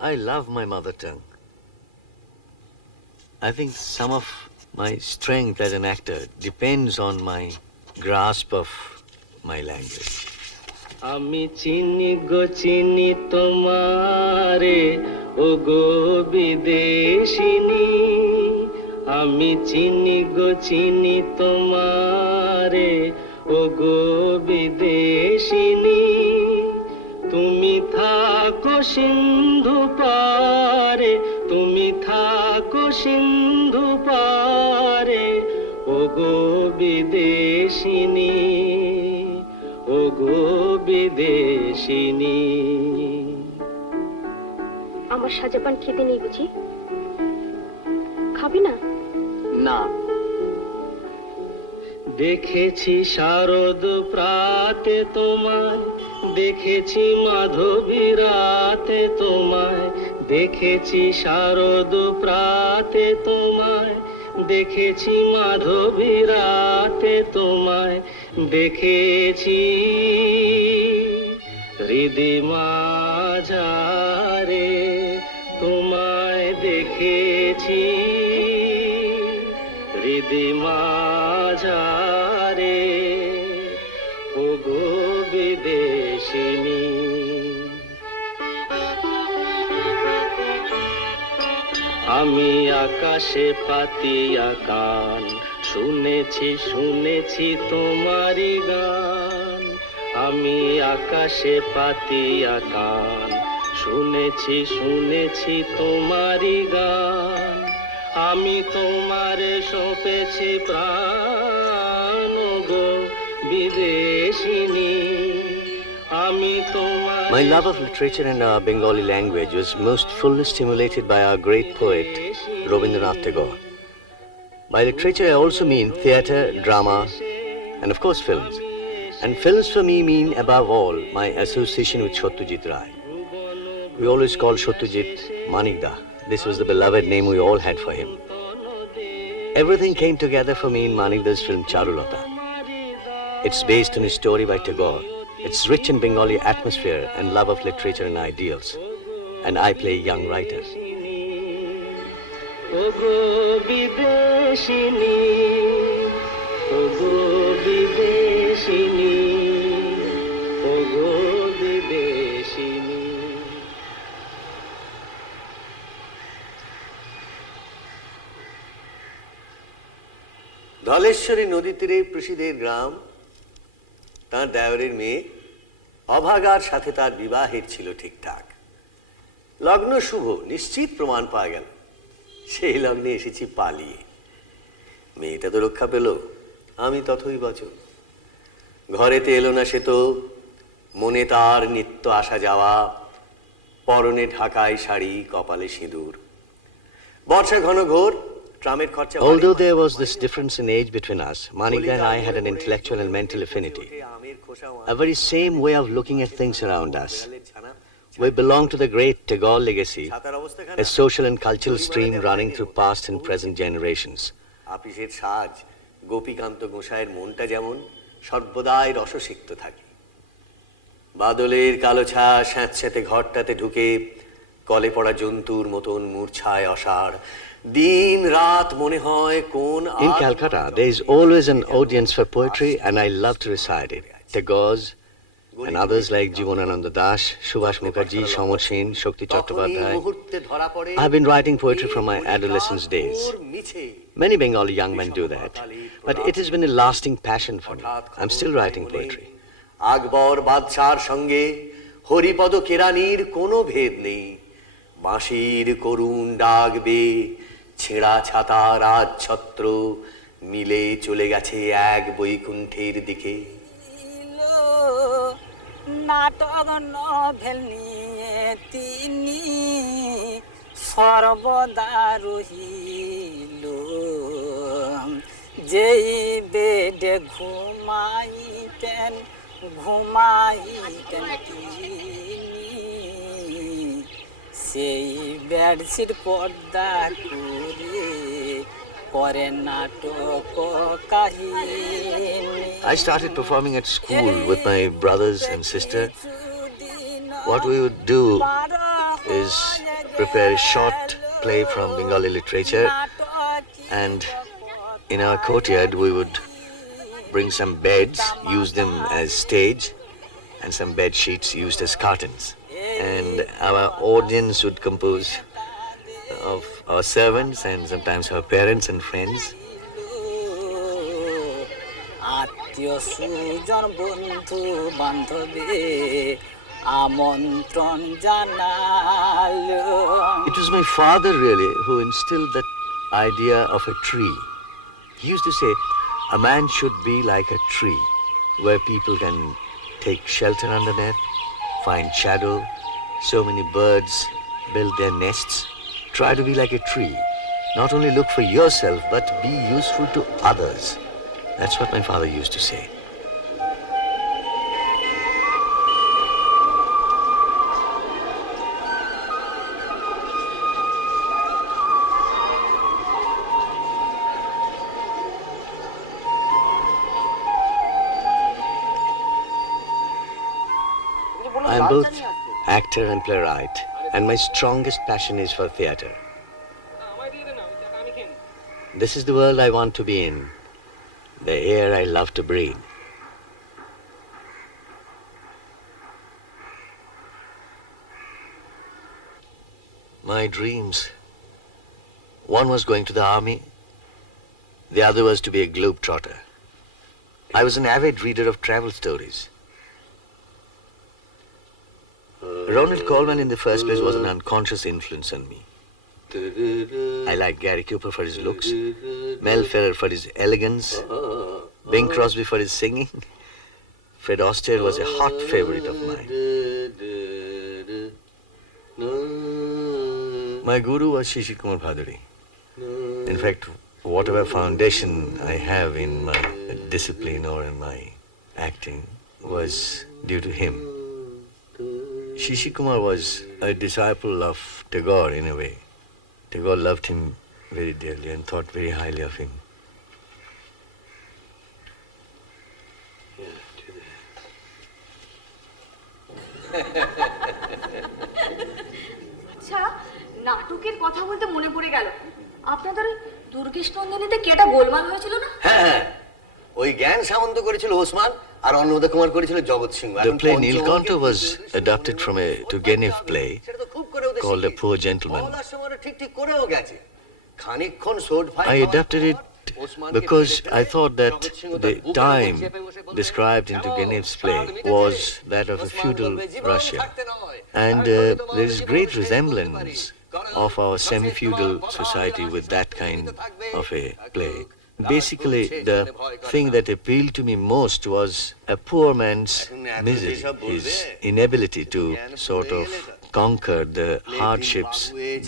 I love my mother tongue. I think some of my strength as an actor depends on my grasp of my language. আমি চিনি গো চিনি তোমারে ও গো বিদেশিনী আমি চিনি গো চিনি তোমারে ও গো বিদেশিনী তুমি থাকো সিন্ধু পারে তুমি থাকো সিন্ধু পারে ও গো বিদেশিনী ও গো বিদেশিনী আমার সাজাপান খেতে নেই বুঝি? খাবি না? না। দেখেছি শারদ প্রাতে তোমায় দেখেছি মাধবী রাতে তোমায় দেখেছি শারদ প্রাতে তোমায় দেখেছি মাধবী রাতে তোমায় দেখেছি হৃদি মাঝারে তোমায় দেখেছি হৃদি মাঝারে ও গো বিদেশিনী আমি আকাশে পাতিয়া কান শুনেছি শুনেছি তোমারি গান আমি আকাশে পাতিয়া কান শুনেছি শুনেছি তোমারি গান আমি তোমারে সঁপেছি প্রাণ গো বিদেশিনী আমি তোমার My love of literature and our Bengali language was most fully stimulated by our great poet, Rabindranath Tagore. By literature, I also mean theatre, drama, and of course films. And films for me mean, above all, my association with Satyajit Ray. We always call Satyajit Manikda. This was the beloved name we all had for him. Everything came together for me in Manikda's film Charulata. It's based on his story by Tagore. It's rich in Bengali atmosphere and love of literature and ideals. And I play a young writer. ও গো বিদেশিনী ও গো বিদেশিনী ও গো বিদেশিনী ধলেশ্বরী নদী তীরে প্রসিদ্ধের গ্রাম তার দেওরের মেয়ে অভাগার সাথে তার বিবাহের ছিল ঠিকঠাক লগ্ন শুভ নিশ্চিত প্রমাণ পাওয়া গেল সেই লগ্নে এসেছি পালিয়ে মেয়েটা তো রক্ষা পেল আমি ততই বচন ঘরেতে এলো না সে তো মনে তার নিত্য আসা যাওয়া পরনে ঢাকায় শাড়ি কপালে সিঁদুর বর্ষা ঘন ঘোর ট্রামের খরচা Although there was this difference in age between us, Manikda and I had an intellectual and mental affinity, a very same way of looking at things around us. We belong to the great Tagore legacy, a social and cultural stream running through past and present generations. আপিসের সাজ গোপীকান্ত গোসাইয়ের মনটা যেমন সর্বদাই রসসিক্ত থাকে বাদলের কালো ছা স্যাঁতস্যাঁতে ঘরটাতে ঢুকে কলে পড়া জন্তুর মতন মূর্ছায় অসাড় দিন রাত মনে হয় কোন In Calcutta there is always an audience for poetry and I love to recite it. Tagore's and others like Jivanananda Das, Subhash Mukherjee, Shamar Sen, Shakti Chattopadhyay. I've been writing poetry from my adolescence days. Many Bengali young men do that, but it has been a lasting passion for me. I'm still writing poetry. আকবর বাদশার সঙ্গে হরিপদ কেরানির কোনো ভেদ নেই বাঁশির করুণ ডাকবে ছেঁড়া ছাতা রাজছত্র মিলে চলে গেছে এক বৈকুণ্ঠের দিকে নাটক নভেল নিয়ে তিনি সর্বদা রহিল যেই বেডে ঘুমাইতেন তিনি সেই বেডশিট পর্দা করে করে নাটক কাহিনী I started performing at school with my brothers and sister. What we would do is prepare a short play from Bengali literature, and in our courtyard we would bring some beds, use them as stage, and some bed sheets used as curtains. And our audience would compose of our servants and sometimes our parents and friends. আত্মীয় সুজন বন্ধু বান্ধবে আমন্ত্রণ জানালো It was my father really who instilled that idea of a tree. He used to say, a man should be like a tree where people can take shelter underneath, find shadow, so many birds build their nests. Try to be like a tree. Not only look for yourself, but be useful to others. That's what my father used to say. I'm both actor and playwright, and my strongest passion is for theatre. This is the world I want to be in, the air I love to breathe. My dreams. One was going to the army, the other was to be a globetrotter. I was an avid reader of travel stories. Ronald Colman in the first place was an unconscious influence on me. I liked Gary Cooper for his looks, Mel Ferrer for his elegance, Bing Crosby for his singing. Fred Astaire was a hot favorite of mine. My guru was Shishi Kumar Bhaduri. In fact, whatever foundation I have in my discipline or in my acting was due to him. Shishi Kumar was a disciple of Tagore in a way. Tagore loved him very dearly and thought very highly of him. আচ্ছা, নাটকের কথা বলতে মনে পড়ে গেল, আপনাদের ওই দুর্গেশ নন্দিনীতে কেটা গোলমাল হয়েছিল না? হ্যাঁ, ওই জ্ঞান সামন্ত করেছিল ওসমান আর অন্নদা কুমার করেছিল জগৎ সিংহ। The play Nilkanta was adapted from a Turgenev play called A Poor Gentleman. I adapted it because I thought that the time described in Turgenev's play was that of a feudal Russia, and there is great resemblance of our semi-feudal society with that kind of a play. Basically, the thing that appealed to me most was a poor man's misery, his inability to sort of conquer the hardships,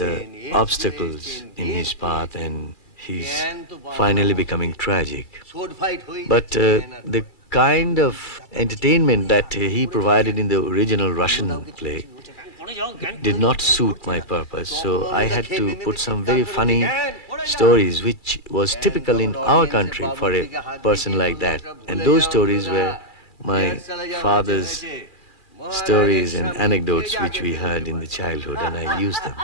the obstacles in his path, and he's finally becoming tragic. But the kind of entertainment that he provided in the original Russian play did not suit my purpose, so I had to put some very funny stories which was typical in our country for a person like that, and those stories were my father's stories and anecdotes which we heard in the childhood, and I used them.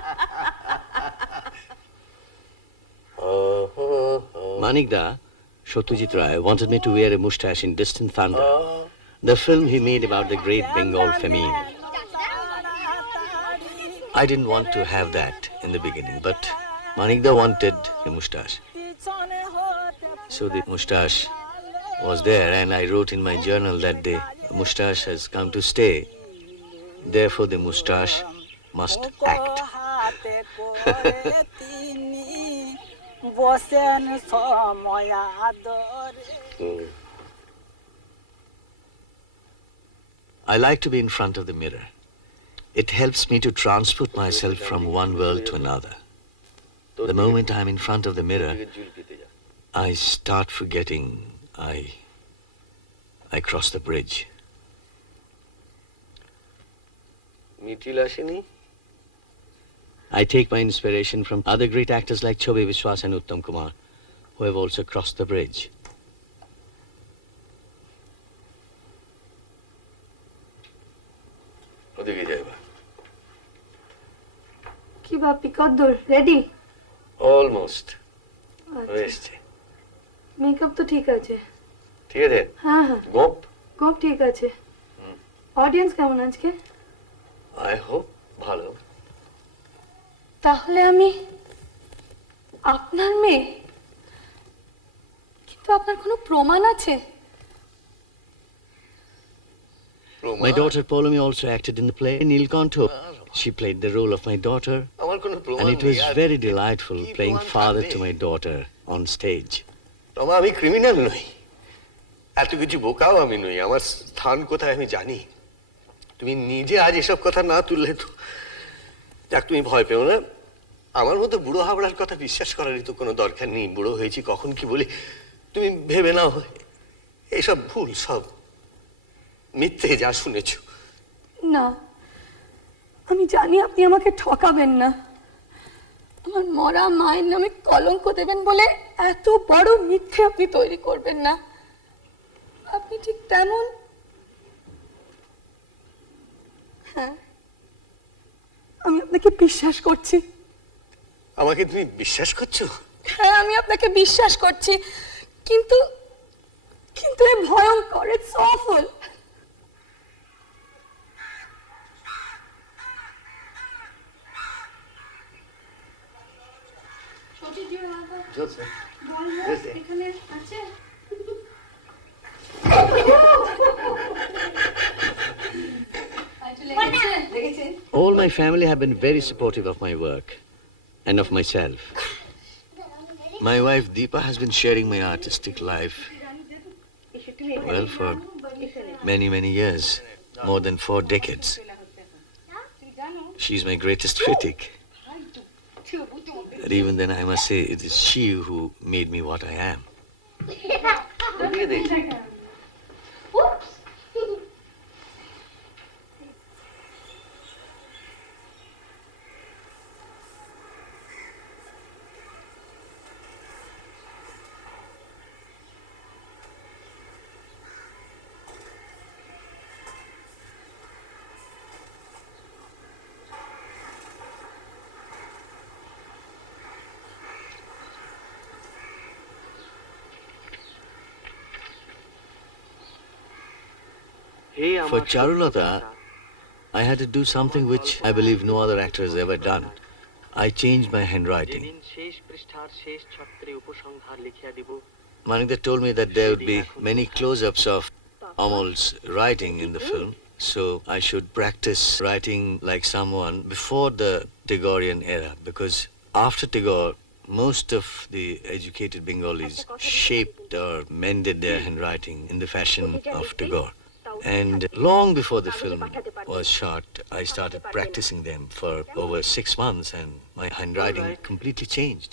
Manikda, Satyajit Ray, wanted me to wear a moustache in Distant Thunder, the film he made about the great Bengal famine. I didn't want to have that in the beginning, but Manikda wanted a moustache. So the moustache was there, and I wrote in my journal that the moustache has come to stay. Therefore, the moustache must act. I like to be in front of the mirror. It helps me to transport myself from one world to another. The moment I'm in front of the mirror, I start forgetting. I cross the bridge. I take my inspiration from other great actors like Chobe Vishwas and Uttam Kumar, who have also crossed the bridge. কি কি বাপি কদ্দূর ready? Almost এসছে। Makeup তো ঠিক আছে। ঠিক আছে, হ্যাঁ হ্যাঁ, গোপ। খুব ঠিক আছে। অডিয়েন্স কেমন আজকে? আই হোপ ভালো। তাহলে আমি আপনার মেয়ে, কিন্তু আপনার কোনো প্রমাণ আছে? My daughter Paulomi also acted in the play Nilkanto. She played the role of my daughter, আমার কোনো প্রমাণ and it নেই। was আর very delightful কি playing প্রমাণ father থাকবে? to my daughter on stage. Rama, আমি ক্রিমিনাল নই, এত কিছু বোকাও আমি নই। আমার স্থান কোথায় আমি জানি। তুমি নিজে আজ এসব কথা না তুললে তো। যাক, তুমি ভয় পেও না। আমার মতো বুড়ো হাবড়ার কথা বিশ্বাস করারই তো কোনো দরকার নেই। বুড়ো হয়েছি, কখন কি বলি তুমি ভেবে নাও। এইসব ভুল, সব মিথ্যে যা শুনেছ। না, আমি জানি আপনি আমাকে ঠকাবেন না। আমার মরা মায়ের নামে কলঙ্ক দেবেন বলে এত বড় মিথ্যে আপনি তৈরি করবেন না। আপনি ঠিক তেমন। হ্যাঁ, আমি আপনাকে বিশ্বাস করছি। আমাকে তুমি বিশ্বাস করছো? হ্যাঁ, আমি আপনাকে বিশ্বাস করছি, কিন্তু কিন্তু এ ভয়ঙ্কর, ইটস অফুল। এখানে আছে? All my family have been very supportive of my work and of myself. My wife Deepa has been sharing my artistic life, well, for many, many years, more than 4 decades. She's my greatest critic. But even then, I must say, it is she who made me what I am. For Charulata, I had to do something which I believe no other actor has ever done. I changed my handwriting. Manikda told me that there would be many close-ups of Amol's writing in the film, so I should practice writing like someone before the Tagorean era, because after Tagore, most of the educated Bengalis shaped or mended their handwriting in the fashion of Tagore. And long before the film was shot, I started practicing them for over 6 months, and my handwriting completely changed.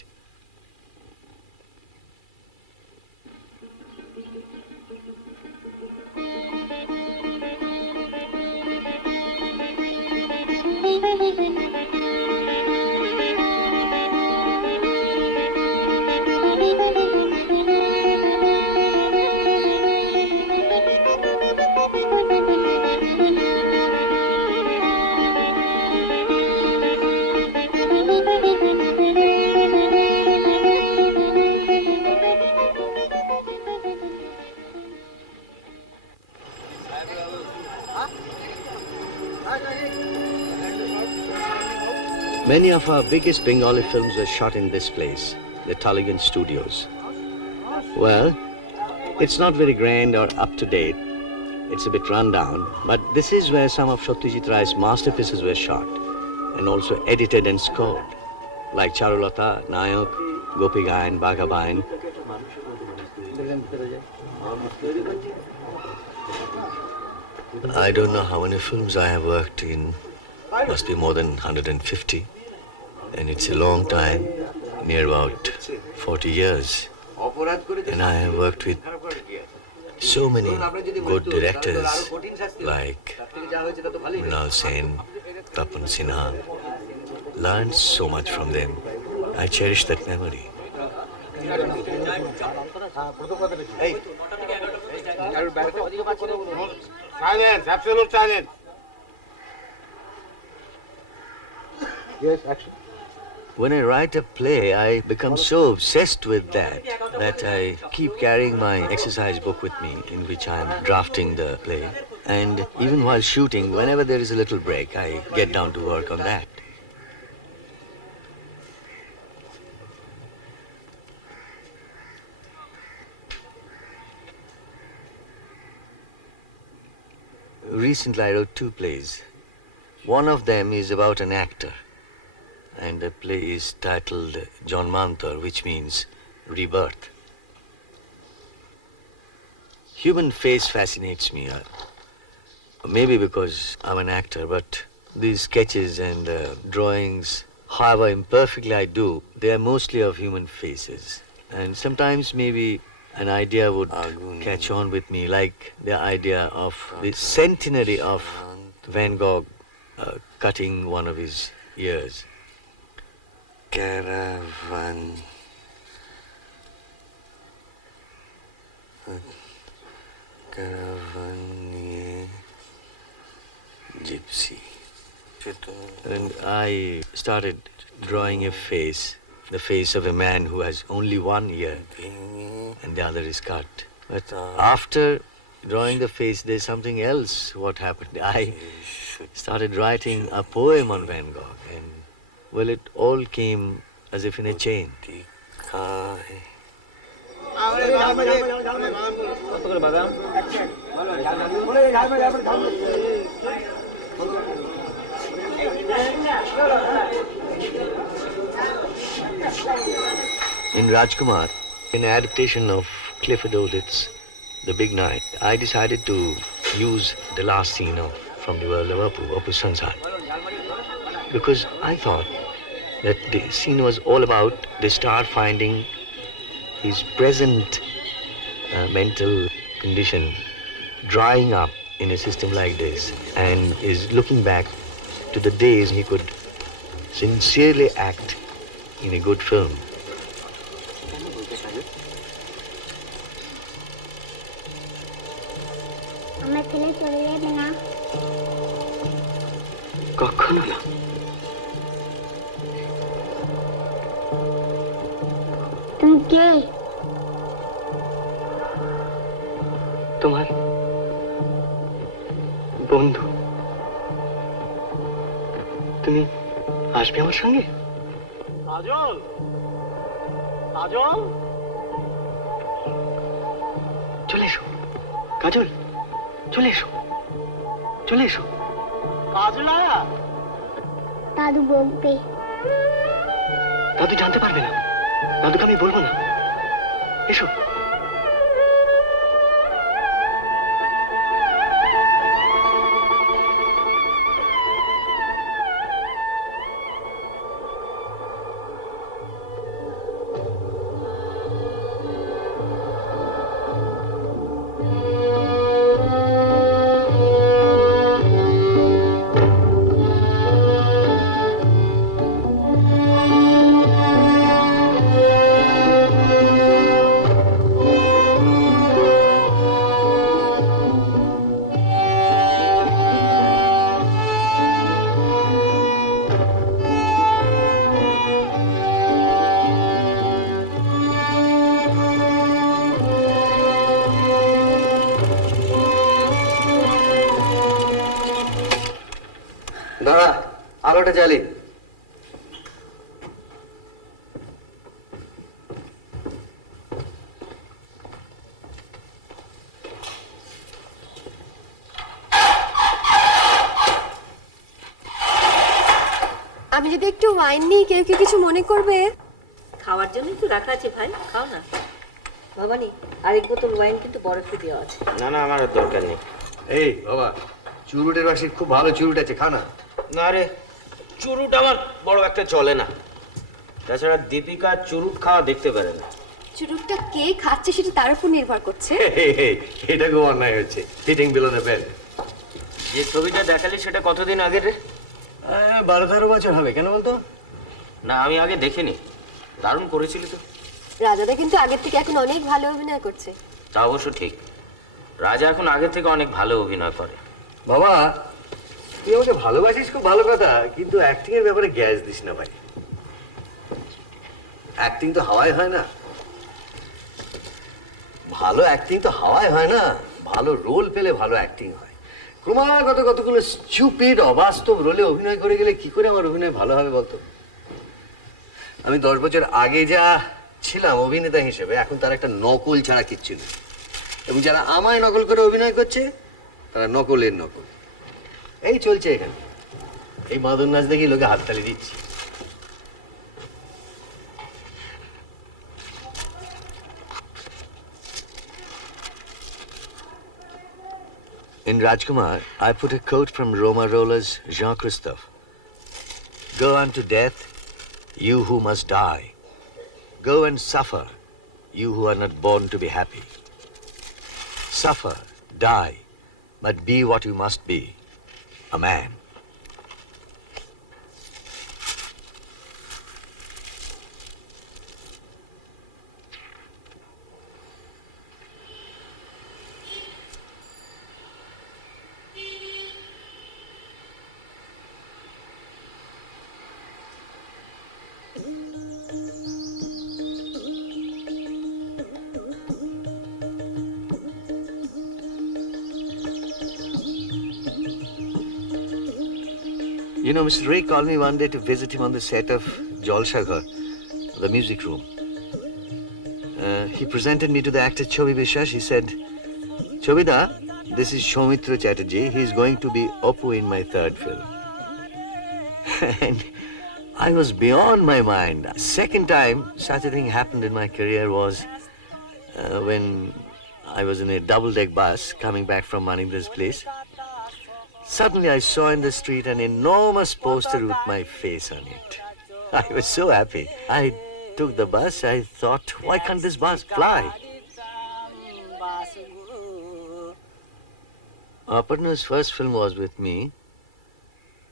Many of our biggest Bengali films were shot in this place, the Taligan Studios. Well, it's not very grand or up-to-date. It's a bit run down, but this is where some of Satyajit Ray's masterpieces were shot and also edited and scored, like Charulata, Nayak, Gopi Gayan, Bhagabayan. I don't know how many films I have worked in. Must be more than 150. And it's a long time, near about 40 years. And I have worked with so many good directors like Mrinal Sen, Tapan Sinha. Learned so much from them. I cherish that memory. Silence, absolute silence. Yes, action. When I write a play, I become so obsessed with that I keep carrying my exercise book with me in which I am drafting the play. And even while shooting, whenever there is a little break, I get down to work on that. Recently, I wrote 2 plays. One of them is about an actor, and the play is titled John Mantor, which means rebirth. Human face fascinates me, maybe because I'm an actor, but these sketches and drawings, however imperfectly I do, they are mostly of human faces. And sometimes maybe an idea would catch on with me, like the idea of the centenary of Van Gogh cutting one of his ears. Caravan. Caravanier. Gypsy. And I started drawing a face, the face of a man who has only one ear and the other is cut. But after drawing the face, there's something else what happened. I started writing a poem on Van Gogh, and well, it all came as if in a chain. In Rajkumar, an adaptation of Clifford Odets' The Big Night, I decided to use the last scene from the world of Apu Sansar, because I thought that the scene was all about the star finding his present mental condition drying up in a system like this, and is looking back to the days he could sincerely act in a good film. আমার ছেলে চলে যাবে না কখনো না। তুমি কে তোমার বন্ধু। তুমি আসবে আমার সঙ্গে? কাজল, কাজল, চলে এসো কাজল, চলে এসো, চলে এসো। কাজলা, দাদু বকবে দাদু জানতে পারবে না, দাদুকে আমি বলবো না। এসো। দাদা, আলোটা জ্বালি। আমি যদি একটু ওয়াইন নিই, কেউ কি কিছু মনে করবে? খাওয়ার জন্যই তো রাখা আছে ভাই, খাও না। ভবানী, আর এক বোতল ওয়াইন কিন্তু বরফে দেওয়া আছে। না না, আমার দরকার নেই। এই বাবা, চুরুটের বাসি খুব ভালো চুরুট আছে, খা না। না রে, চুরুট আমার বড় একটা চলে না। তাছাড়া দীপিকা চুরুট খাওয়া দেখতে পারে না। চুরুটটা কে খাচ্ছে সেটা তার উপর নির্ভর করছে। এটা খুব অন্যায় হচ্ছে, ফিটিং বিলো দ্য বেল্ট। যে ছবিটা দেখালি সেটা কতদিন আগে রে? 12-13 বছর হবে। কেন বলতো? না, আমি আগে দেখিনি। দারুণ করেছিলি তো। রাজাদা কিন্তু আগের থেকে এখন অনেক ভালো অভিনয় করছে। তা অবশ্য ঠিক, রাজা এখন আগের থেকে অনেক ভালো অভিনয় করে। বাবা, তুই আমাকে ভালোবাসিস খুব ভালো কথা, কিন্তু অ্যাক্টিং এর ব্যাপারে গ্যাস দিস না ভাই। অ্যাক্টিং তো হাওয়ায় হয় না। ভালো অ্যাক্টিং তো হাওয়ায় হয় না, ভালো রোল পেলে ভালো অ্যাক্টিং হয়। ক্রমাগত কতগুলো স্টুপিড অবাস্তব রোলে অভিনয় করে গেলে কি করে আমার অভিনয় ভালো হবে বলতো? আমি 10 বছর আগে যা ছিলাম অভিনেতা হিসেবে, এখন তার একটা নকল ছাড়া কিচ্ছু নেই। এবং যারা আমায় নকল করে অভিনয় করছে তারা নকলের নকল। এই চলছে এখানে, এই মাদুর নাচ দেখি লোকে হাততালি দিচ্ছে। In Rajkumar, I put a quote from Roma Roller's Jean Christophe. Go unto death, you who must die. Go and suffer, you who are not born to be happy. Suffer, die, but be what you must be, a man. You know, Mr. Ray called me one day to visit him on the set of Jalsaghar, the music room. He presented me to the actor Chobi Biswas. He said, Chobida, this is Soumitra Chatterjee. He's going to be Oppu in my third film. And I was beyond my mind. Second time such a thing happened in my career was when I was in a double-deck bus coming back from Manindra's place. Suddenly I saw in the street an enormous poster with my face on it. I was so happy. I took the bus. I thought, why can't this bus fly? Aparna's first film was with me.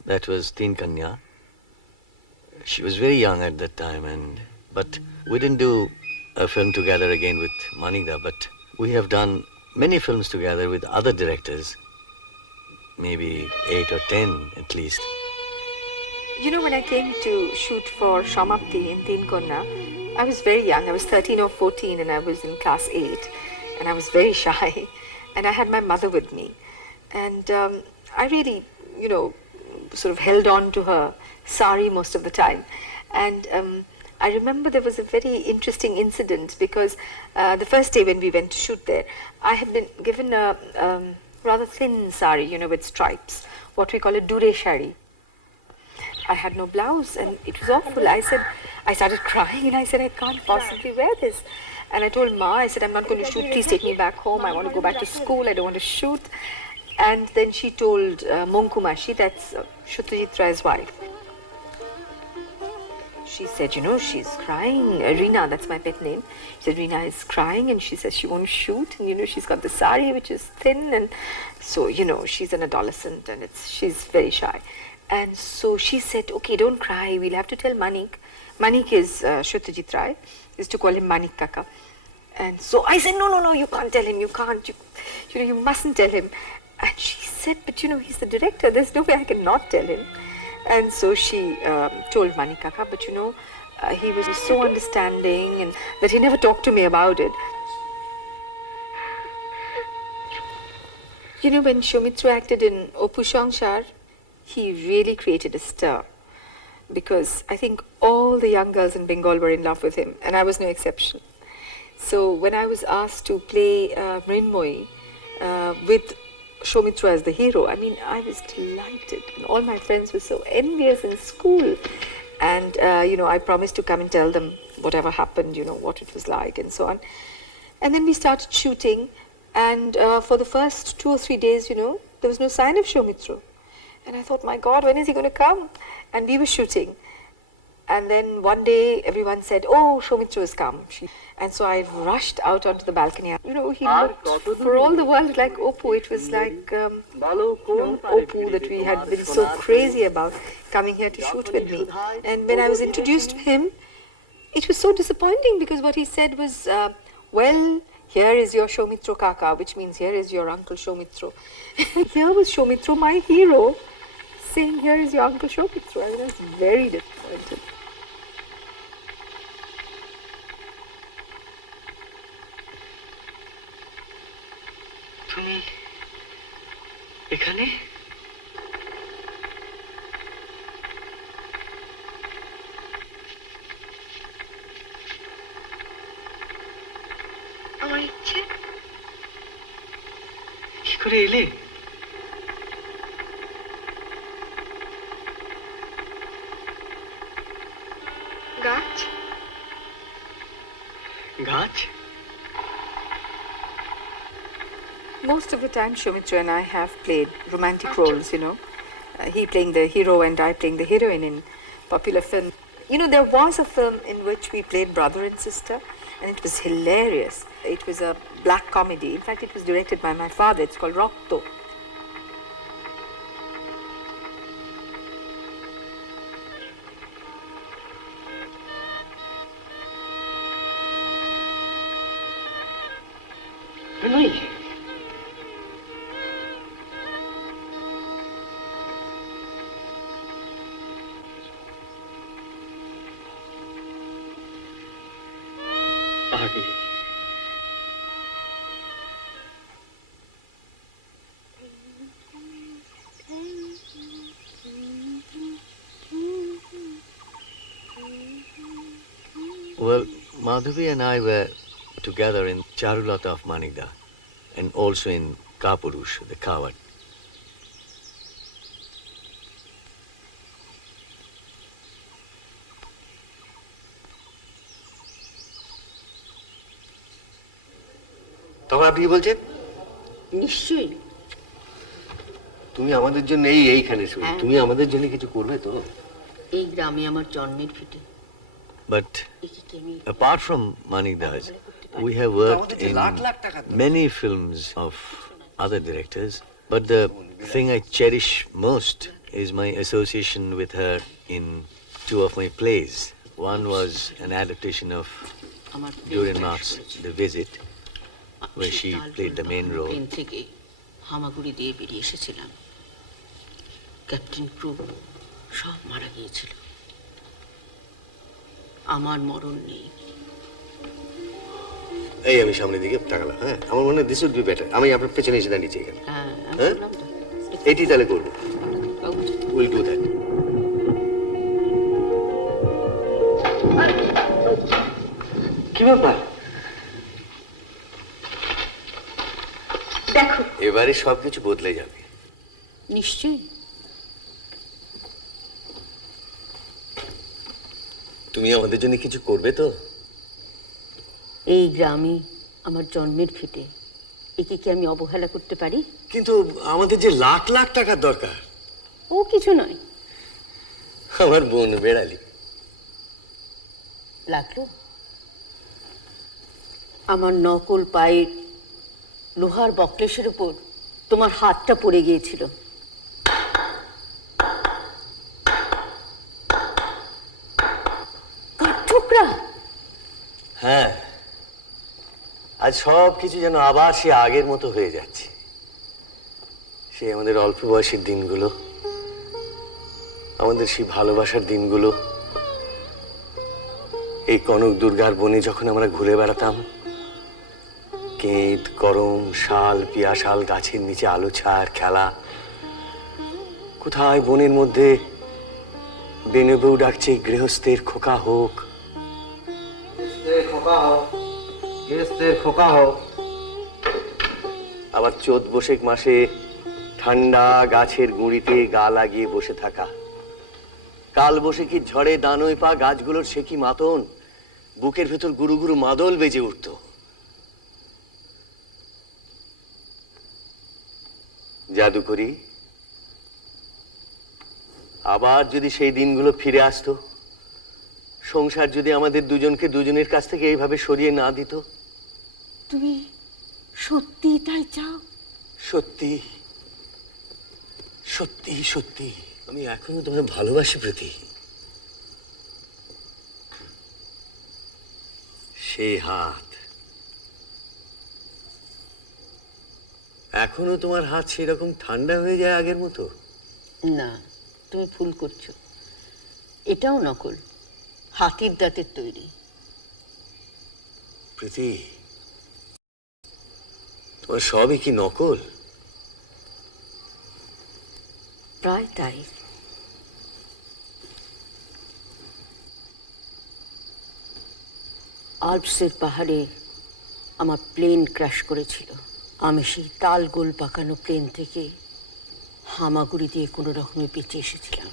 That was Teen Kanya. She was very young at that time, but we didn't do a film together again with Maninda, but we have done many films together with other directors. Maybe 8 or 10 at least. You know, when I came to shoot for Shamapti in Teen Kanya, I was very young. I was 13 or 14 and I was in class 8. And I was very shy. And I had my mother with me. And I really, you know, sort of held on to her sari most of the time. And I remember there was a very interesting incident because the first day when we went to shoot there, I had been given a rather thin sari, you know, with stripes, what we call a dure shari. I had no blouse and it was awful. I started crying and I said, I can't possibly wear this. And I told Ma, I said, I'm not going to shoot, please take me back home. I want to go back to school, I don't want to shoot. And then she told Monkumashi, that's Satyajit Ray's wife. She said, you know, she's crying. Reena, that's my pet name. She said, Reena is crying and she says she won't shoot. And, you know, she's got the sari, which is thin. And so, you know, she's an adolescent and she's very shy. And so she said, okay, don't cry. We'll have to tell Manik. Manik is Satyajit Ray. Used to call him Manik Kaka. And so I said, no, you can't tell him. You can't. You know, you mustn't tell him. And she said, but, you know, he's the director. There's no way I can not tell him. And so she told Manik Kaka, but you know, he was so understanding and that he never talked to me about it. You know, when Soumitra acted in Oppu Songshar, he really created a stir because I think all the young girls in Bengal were in love with him and I was no exception. So when I was asked to play Mrinmoyi with Soumitra as the hero, I mean, I was delighted. And all my friends were so envious in school. And, you know, I promised to come and tell them whatever happened, you know, what it was like and so on. And then we started shooting. And for the first 2 or 3 days, you know, there was no sign of Soumitra. And I thought, my God, when is he going to come? And we were shooting. And then one day everyone said, oh, Soumitra has come. And so I rushed out onto the balcony. You know, he looked for all the world like Oppu. It was like, you know, Oppu that we had been so crazy about coming here to shoot with me. And when I was introduced to him, it was so disappointing because what he said was, well, here is your Soumitra Kaka, which means here is your uncle Soumitra. Here was Soumitra, my hero, saying, here is your uncle Soumitra. I was very disappointed. এখানে আমার ইচ্ছে কি করে এলে? গাছ গাছ? Most of the time, Soumitra and I have played romantic roles, you know. He playing the hero and I playing the heroine in popular film. You know, there was a film in which we played brother and sister, and it was hilarious. It was a black comedy. In fact, it was directed by my father. It's called Rokto. नहीं आगे Well, Madhavi and I were together in Charulata of Manikda and also in Kapurush, the coward. তখন আপনি কি বলছেন? নিশ্চয়ই। তুমি আমাদের জন্য এইখানে শুনি, তুমি আমাদের জন্য কিছু করবে তো? এই গ্রামে আমার জন্মের ভিটে। But apart from Manikdas, we have worked in many films of other directors, but the thing I cherish most is my association with her in two of my plays. One was an adaptation of Dorian Mark's The Visit, where she played the main role. Plane থেকে হামাগুড়ি দিয়ে বেরিয়ে এসেছিলাম। Captain crew সব মারা গিয়েছিল। আমার মরণ নেই। এই আমি সামনের দিকে তাকালাম, হ্যাঁ আমার মনে হয় দিস উড বি বেটার। আমি আপনার পেছনে এসে দাঁড়িয়েছি এখানে। হ্যাঁ, হ্যাঁ এটি তাহলে করবো, উইল ডু দ্যাট। কি ব্যাপার? দেখো এবারে সবকিছু বদলে যাবে। নিশ্চয়ই। তুমি আমাদের জন্য কিছু করবে তো? এই গ্রামে আমার জন্মের ভিটে, একে কি আমি অবহেলা করতে পারি? কিন্তু আমাদের যে লাখ লাখ টাকার দরকার। ও কিছু নয়। আমার বোন বেড়ালি লাগলো আমার নকল পায়ের লোহার বকলেসের উপর তোমার হাতটা পড়ে গিয়েছিল। কাঠঠোকরা। হ্যাঁ, আজ সব কিছু যেন আবার সে আগের মতো হয়ে যাচ্ছে। সে আমাদের অল্প বয়সের দিনগুলো, আমাদের সেই ভালোবাসার দিনগুলো, এই কনক দুর্গার বনে যখন আমরা ঘুরে বেড়াতাম, কেঁদ, করম, শাল, পিয়াশাল গাছের নিচে আলো ছাড় খেলা। কোথায় বনের মধ্যে বেনে বউ ডাকছে গৃহস্থের খোকা হোক, খোকা হোক, গৃহস্থের খোকা হোক। আবার চোদ্দ বৈশাখ মাসে ঠান্ডা গাছের গুঁড়িতে গা লাগিয়ে বসে থাকা। কাল বৈশাখীর ঝড়ে দানই পা গাছগুলোর সে কি মাতন, বুকের ভেতর গুরু গুরু মাদল বেজে উঠত। জাদুকরি আবার যদি সেই দিনগুলো ফিরে আসতো, সংসার যদি আমাদের দুজনকে দুজনের কাছ থেকে এইভাবে সরিয়ে না দিত। তুমি সত্যি তাই চাও? সত্যি সত্যি সত্যি আমি এখনো তোমায় ভালোবাসি প্রীতি। সেই হাত, এখনো তোমার হাত সেরকম ঠান্ডা হয়ে যায় আগের মতো? না, তুমি ভুল করছো। এটাও নকল, হাতির দাঁতের তৈরি। প্রীতি, তোমার সবই কি নকল? প্রায় তাই। আল্পসের পাহাড়ে আমার প্লেন ক্র্যাশ করেছিল। আমি সেই তাল গোল পাকানো প্লেন থেকে হামাগুড়ি দিয়ে কোনো রকমে বেঁচে এসেছিলাম।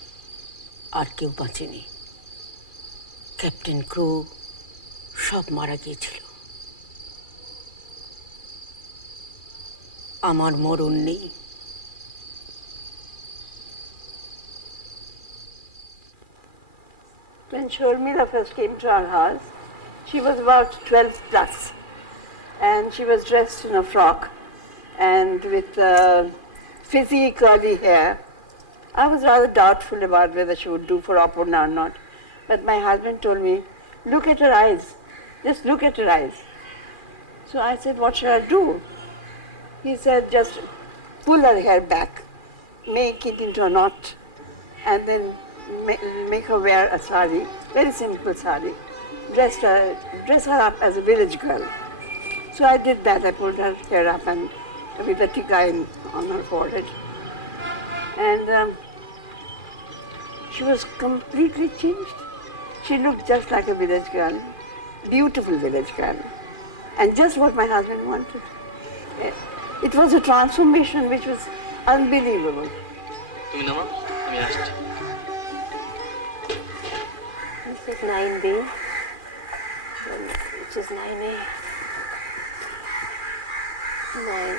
আর কেউ বাঁচেনি। ক্যাপ্টেন ক্রু সব মারা গিয়েছিল। আমার মরণ নেই। When Sharmila first came to our house, she was about 12 plus, and she was dressed in a frock and with frizzy curly hair. I was rather doubtful about whether she would do for Aparna or not, but my husband told me, look at her eyes, just look at her eyes. So I said, what shall I do? He said, just pull her hair back, make it into a knot, and then make her wear a sari, very simple sari. Dress her up as a village girl. So I did that. I pulled her hair up and with a tika on her forehead. And she was completely changed. She looked just like a village girl, beautiful village girl, and just what my husband wanted. It was a transformation which was unbelievable. This is 9B, which is 9A. 9.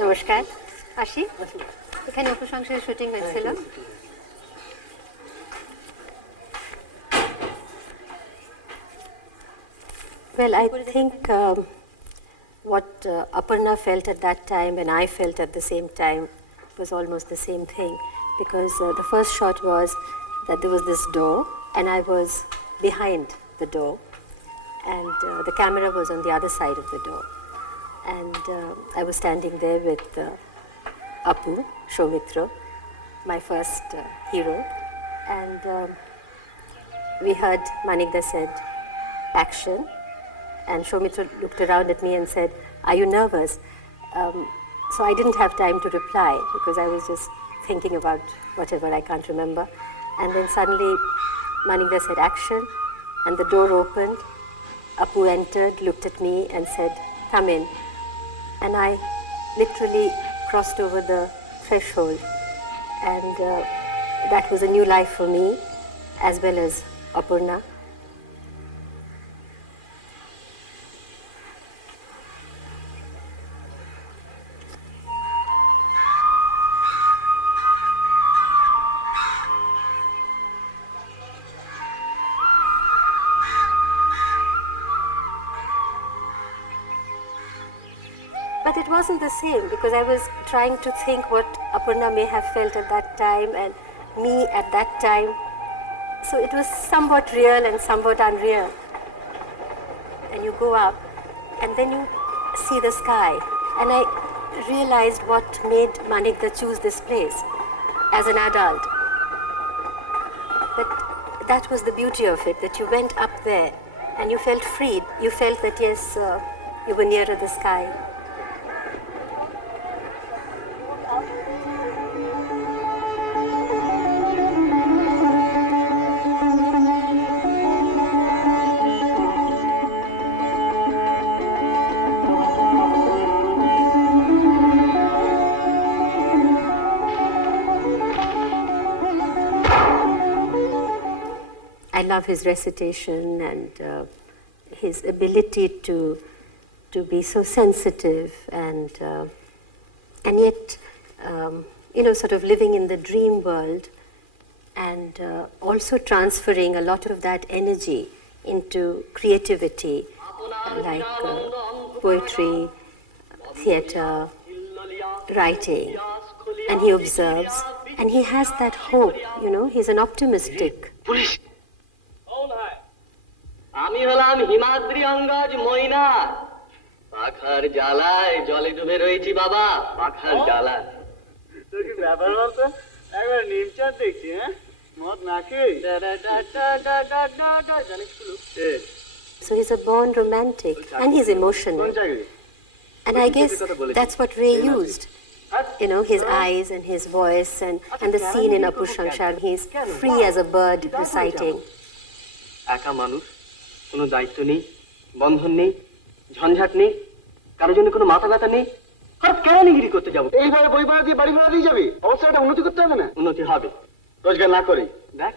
নমস্কার, আসি। এখানে উপসংহারের shooting হয়েছিল। Well, I think what Aparna felt at that time and I felt at the same time was almost the same thing, because the first shot was that there was this door and I was behind the door, and the camera was on the other side of the door, and I was standing there with Apu, Soumitra, my first hero, and we heard Manikda said, action. And Soumitra looked around at me and said, are you nervous? So I didn't have time to reply because I was just thinking about whatever, I can't remember. And then suddenly Manikda said, action, and the door opened. Apu entered, looked at me and said, come in. And I literally crossed over the threshold, and that was a new life for me as well as Aparna. But it wasn't the same, because I was trying to think what Aparna may have felt at that time and me at that time. So it was somewhat real and somewhat unreal. And you go up and then you see the sky. And I realized what made Manikda choose this place as an adult. But that was the beauty of it, that you went up there and you felt freed. You felt that, yes, you were nearer the sky. I love his recitation and his ability to be so sensitive and yet, sort of living in the dream world, and also transferring a lot of that energy into creativity, like poetry, theater, writing. And he observes, and he has that hope, he's an optimistic. আমি হলাম হিমাদ্রি অঙ্গজ ময়না, পাখার জ্বালায় জলে ডুবে রয়েছি বাবা, পাখার জ্বালা। তোর কি ব্যাপার বলতো? একবার নিমচাঁদ দেখছি, হ্যাঁ? মদ না খেয়ে জানিস So he's a born romantic and he's emotional. And I guess that's what Ray used. You know, his eyes and his voice and the scene in Apu Shanshar. He's free as a bird reciting. একা মানুষ, কোনো দায়িত্ব নেই, বন্ধন নেই, ঝঞ্ঝাট নেই, কারোর জন্য কোনো মাথা ব্যথা নেই। আর কেন নিগিরি করতে যাবো? এইভাবে বই ভাড়া দিয়ে বাড়ি ভাড়া দিয়ে যাবি? অবশ্যই এটা উন্নতি করতে হবে না? উন্নতি হবে রোজগার না করি। দেখ,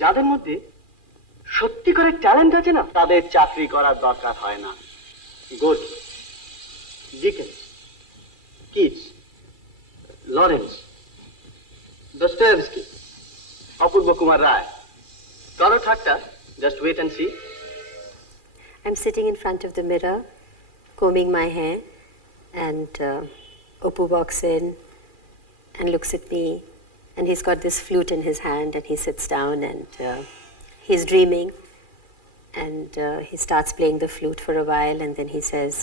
যাদের মধ্যে সত্যিকারের ট্যালেন্ট আছে না, তাদের চাকরি করার দরকার হয় না। Good, Dickens, Keats, Lawrence, Dostoevsky, Apurba Kumar Ray, করো ঠাট্টা, just wait and see. I'm sitting in front of the mirror, combing my hair, and Oppu walks in and looks at me, and he's got this flute in his hand, and he sits down and he's dreaming, and he starts playing the flute for a while, and then he says,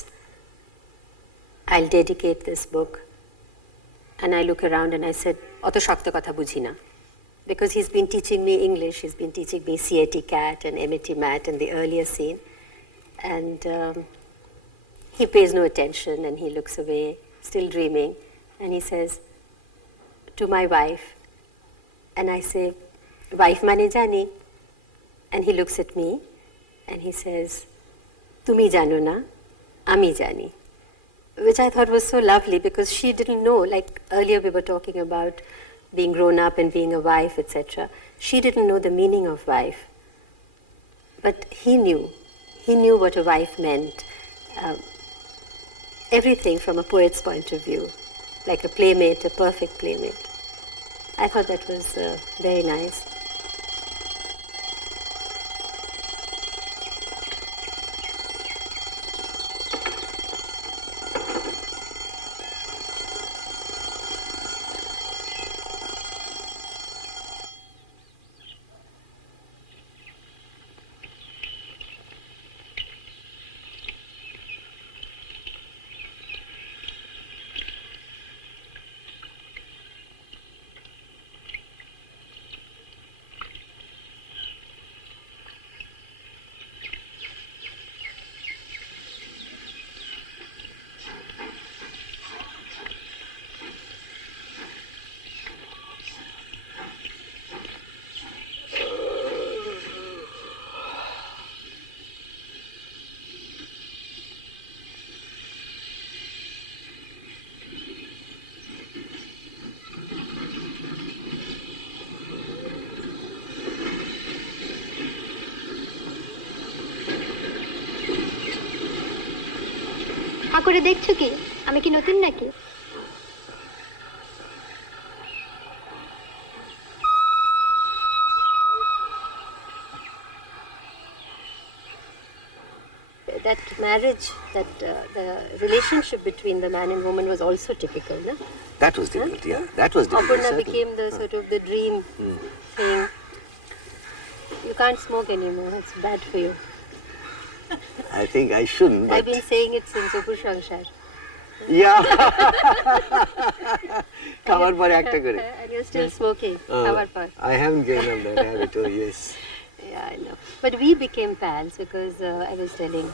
I'll dedicate this book. And I look around and I said, Oto shakta kotha bujhi na. Because he's been teaching me English, he's been teaching me CAT Cat and MET Mat in the earlier scene. And he pays no attention and he looks away, still dreaming. And he says, to my wife. And I say, wife mane jani? And he looks at me and he says, tumi jano na, ami jani. Which I thought was so lovely because she didn't know, like earlier we were talking about being grown up and being a wife, etc. She didn't know the meaning of wife. But he knew. He knew what a wife meant. Everything from a poet's point of view, like a playmate, a perfect playmate. I thought that was very nice. করে দেখছো কি? আমি কি নতুন নাকি? That marriage, that the relationship between the man and woman was also typical, no? That was difficult, yeah. That was difficult. Aparna certainly. became the sort of the dream thing. You can't smoke anymore, it's bad for you. I think I shouldn't. But I've been saying it since Apu Shanshar. yeah. খাবার পরে একটা করে। And you're still smoking. খাবার পর. I haven't given up that habit. Oh yes. Yeah, I know. But we became pals because I was telling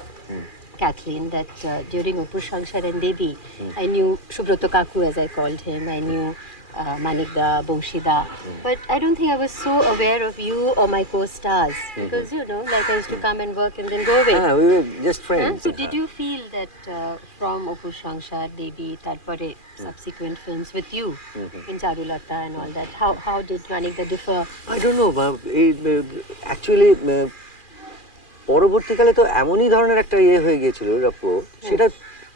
Kathleen that during Apu Shanshar and Devi, I knew Shubroto Kaku, as I called him. I knew Manikda, Bongshida. But I don't think I was so aware of you or my co-stars because, you know, like I used to come and work and then go away. We were just friends. So did you feel that from Apu Shanshar, Devi, tarpore subsequent films with you in Charulata and all that, how did Manikda differ? I don't know. Actually, পরবর্তীকালে তো এমনই ধরনের একটা ইয়ে হয়ে গিয়েছিল রপ্প, সেটা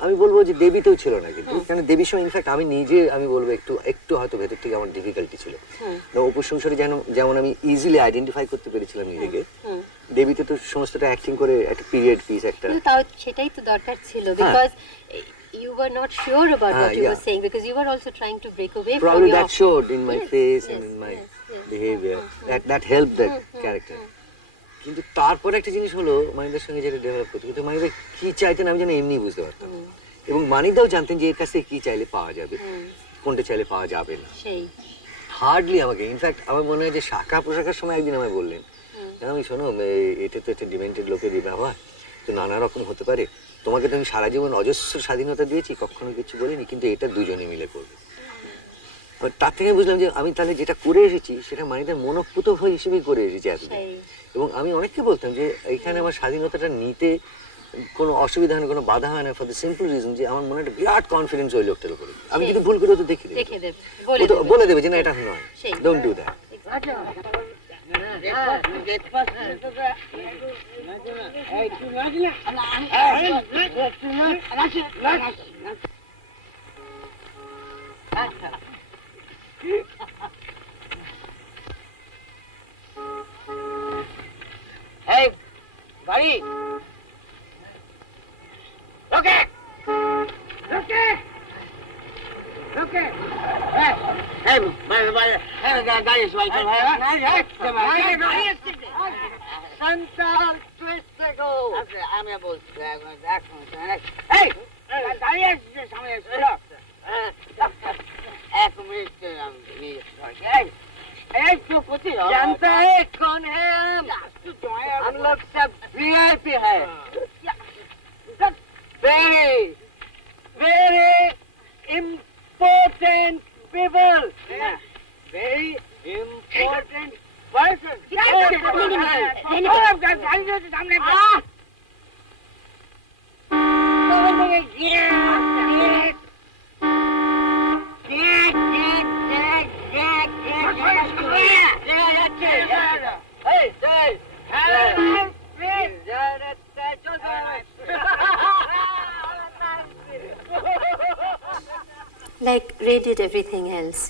আমি বলবো যে দেবীতেও ছিল না কিন্তু, কারণ দেবীর সময় ইনফ্যাক্ট আমি নিজে আমি বলবো একটু হয়তো ভেতর থেকে আমার ডিফিকাল্টি ছিল। অপু সংসারে যেমন আমি ইজিলি আইডেন্টিফাই করতে পেরেছিলাম নিজেকে, দেবীতে তো সমস্তটা অ্যাক্টিং করে একটা পিরিয়ড পিস একটা। তাও সেটাই তো দরকার ছিল because you were not sure about what you were saying because you were also trying to break away from Probably your... that showed in my face and in my behavior. That helped the character. কিন্তু তারপরে একটা জিনিস হলো মানিকদার সঙ্গে যেটা develop করতে কিন্তু মানিকদা কি চাইতেন আমি যেন এমনি বুঝতে পারতাম এবং মানিকদাও জানতেন যে এর কাছ থেকে কি চাইলে পাওয়া যাবে কোনটা চাইলে পাওয়া যাবে না সেই হার্ডলি আমাকে ইনফ্যাক্ট আমার মনে হয় যে শাখা পোশাকের সময় একদিন আমায় বললেন আমি শোনো এটা তো একটা ডিমেন্টেড লোকেরই ব্যবহার তো নানা রকম হতে পারে তোমাকে তো আমি সারা জীবন অজস্র স্বাধীনতা দিয়েছি কখনো কিছু বলিনি কিন্তু এটা দুজনে মিলে করবে তার থেকে বুঝলাম যে আমি তাহলে যেটা করে এসেছি সেটা মানিকদার মনোপুত হয়ে হিসেবেই করে এসেছি এতদিন এবং আমি অনেককে বলতাম যে এইখানে আমার স্বাধীনতাটা নিতে কোনো অসুবিধা হয় না কোনো বাধা হয় না ফর দ্য সিম্পল রিজন যে আমার মনে একটা বিরাট কনফিডেন্স ওই লোকটার উপরে আমি যদি ভুল করে তো দেখে দেবে বলে দেবে যে না এটা নয় don't do that Hey, buddy. Okay. Okay. Okay. Hey, guy is right. Central twist to go. I'm a bull. Hey, guy is সামনে এসো। এক মিনিট एक तो कुछ जानता है कौन है हम लोग सब VIP है very very important people very important person Like Ray did everything else.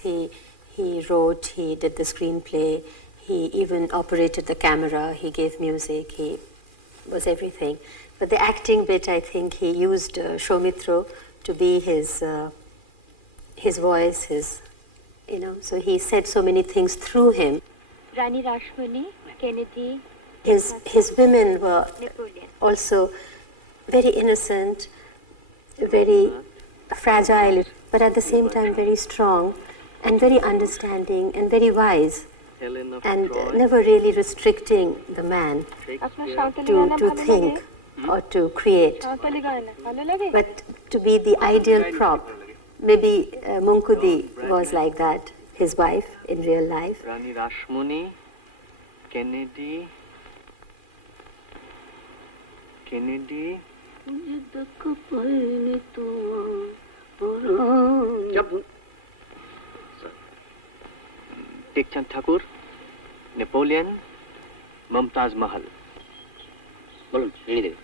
He wrote, he did the screenplay, he even operated the camera, he gave music, he was everything. But the acting bit, I think he used Shomitra to be his voice, so he said so many things through him. Rani Rashmani, Kennedy, His women were also very innocent, very fragile, but at the same time very strong and very understanding and very wise and never really restricting the man to think or to create, but to be the ideal prop. Maybe Munkudi was like that, his wife in real life. Rani Rashmani, Kennedy. Tekchand Thakur, Napoleon, Mumtaz Mahal. बोलুন ready দেবে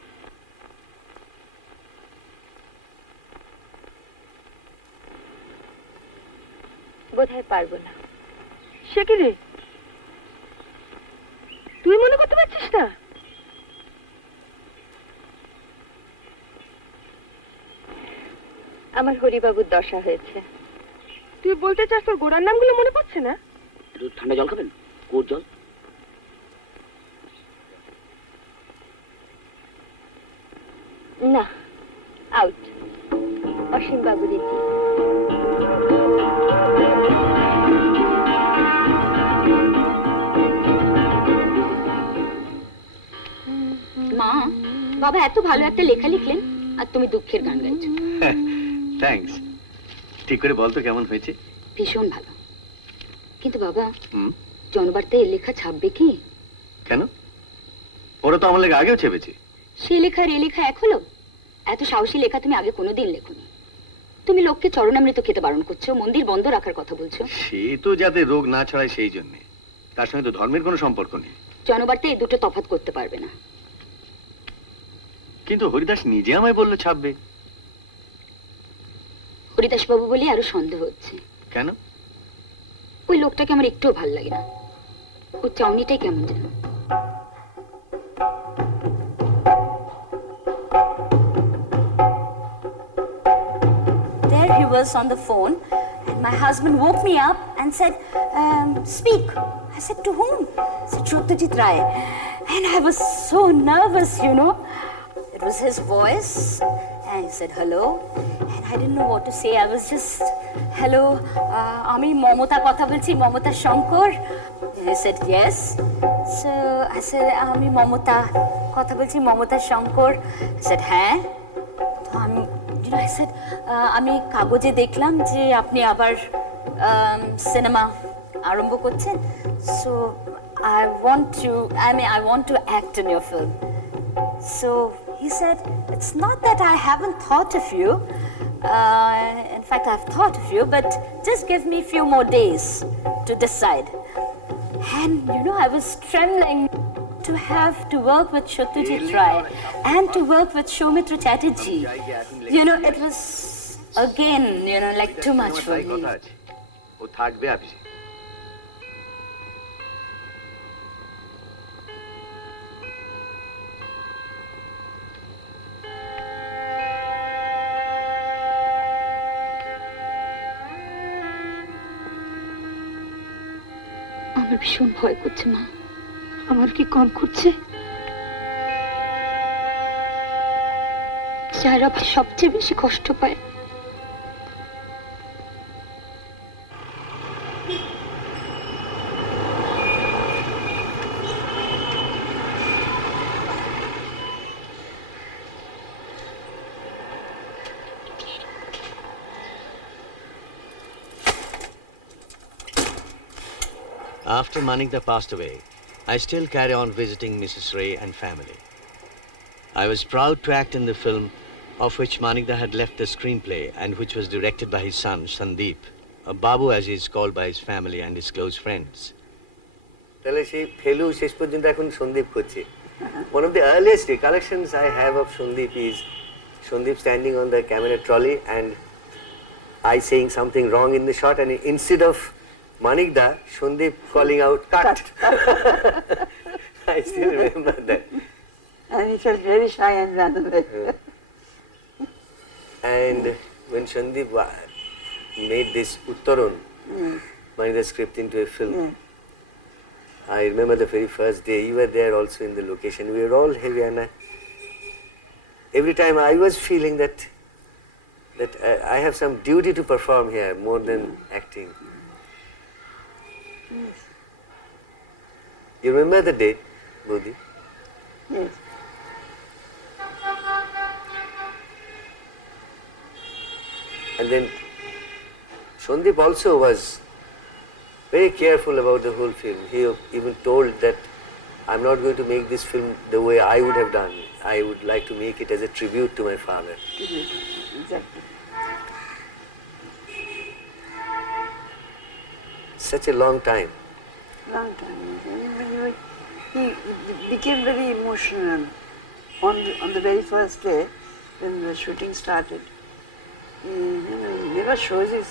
বোধহয় পারবো না। সে কি রে, তুই মনে করতে পারছিস না? আমার হরিবাবুর দশা হয়েছে। তুই বলতে চাস তোর গোড়ার নামগুলো মনে পড়ছে না? একটু ঠান্ডা জল খাবেন? কোট জল? না, আউট। অসীম বাবু রীতি। মা, বাবা এত ভালো একটা লেখা লিখলেন আর তুমি দুঃখের গান গাইছো। থ্যাঙ্কস। ঠিক করে বল তো কেমন হয়েছে? ভীষণ ভালো। কিন্তু বাবা, জনবার্তায় এর লেখা ছাপবে কি? কেন? ওরা তো আমার লেখা আগেও ছেপেছে। সে লেখা আর এ লেখা এক হলো? এত সাহসী লেখা তুমি আগে কোনোদিন লেখোনি। তুমি লোককে চরণামৃত খেতে বারণ করছো, মন্দির বন্ধ রাখার কথা বলছো। সে তো যাতে রোগ না ছড়ায় সেই জন্য। তার সঙ্গে তো ধর্মের কোনো সম্পর্ক নেই। জনবার্তায় এই দুটো তফাৎ করতে পারবে না। কিন্তু হরিদাস নিজে আমায় বললো ছাপবে। হরিদাস বাবু বলে আরো সন্দেহ হচ্ছে। কেন? ওই লোকটাকে আমার একটুও ভাল লাগে না। ওর চাউনিটাই কেমন যেন। There he was on the phone, and my husband woke me up and said, speak. I said, to whom? He said, Satyajit Ray. And I was so nervous, you know. It was his voice, and he said hello, and I didn't know what to say. I was just, hello, Ami Momota kotha bolchi, Momota Shankar. He said yes. So I said, Ami Momota kotha bolchi, Momota Shankar. He said, হ্যাঁ. তো আমি, you know, I said, আমি কাগজে দেখলাম যে আপনি আবার cinema আরম্ভ করছেন. So I want to act in your film. So he said, it's not that I haven't thought of you. In fact, I've thought of you, but just give me a few more days to decide. And you know, I was trembling to have to work with Satyajit Ray and to work with Soumitra Chatterjee. You know, it was again, you know, like too much for me. ও থাকবে অফিসে। আমার ভীষণ ভয় করছে মা। আমার কি কম করছে? যারা সবচেয়ে বেশি কষ্ট পায়। After Manikda passed away, I still carry on visiting Mrs. Ray and family. I was proud to act in the film of which Manikda had left the screenplay and which was directed by his son, Sandeep, Babu as he is called by his family and his close friends. তাহলে সেই ফেলু শেষ পর্যন্ত এখন সন্দীপ করছে। One of the earliest recollections I have of Sandeep is Sandeep standing on the camera trolley and I saying something wrong in the shot, and instead of Manikda, Sandeep calling out, cut. I still remember that. And he felt very shy and ran away. And when Sandeep made this Uttaran, Manikda script into a film, I remember the very first day, you were there also in the location, we were all heavy, and every time I was feeling that I have some duty to perform here more than acting. Yes. You remember the date, Bodhi? Yes. And then Sandeep also was very careful about the whole film. He even told that I'm not going to make this film the way I would have done. I would like to make it as a tribute to my father. Exactly. Such a long time. Long time. He became very emotional on the very first day when the shooting started. He never shows his.